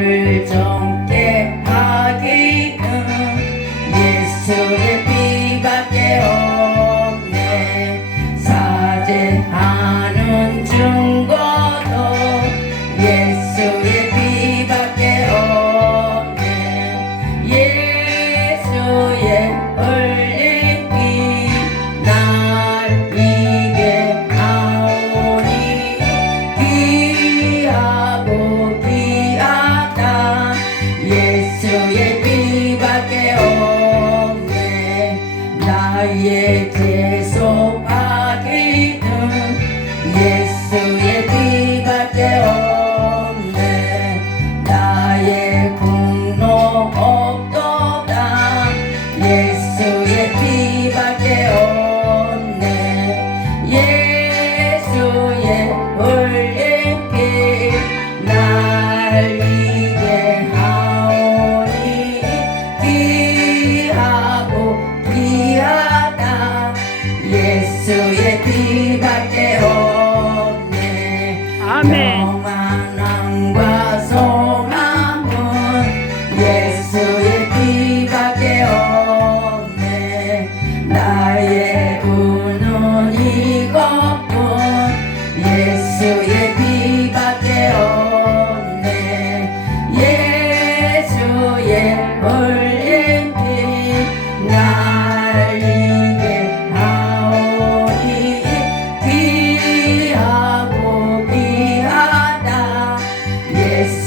나를 나의 죄송하기는 예수의 피밖에 없네. 나의 공로 없도다. 예 아멘. 평안함과 소망은 예수의 피밖에 없네 나의 구는 이것뿐 예수의 피밖에 없네 예수의 흘린 피 날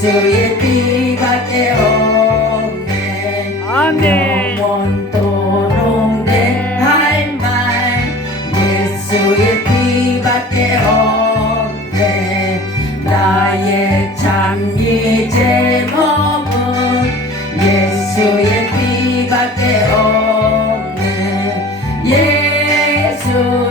예수의 피밖에 없네 아멘. 영원토록 내할말. 예수의 피밖에 없네 나의 참이 제목은 예수의 피밖에 없네 예수.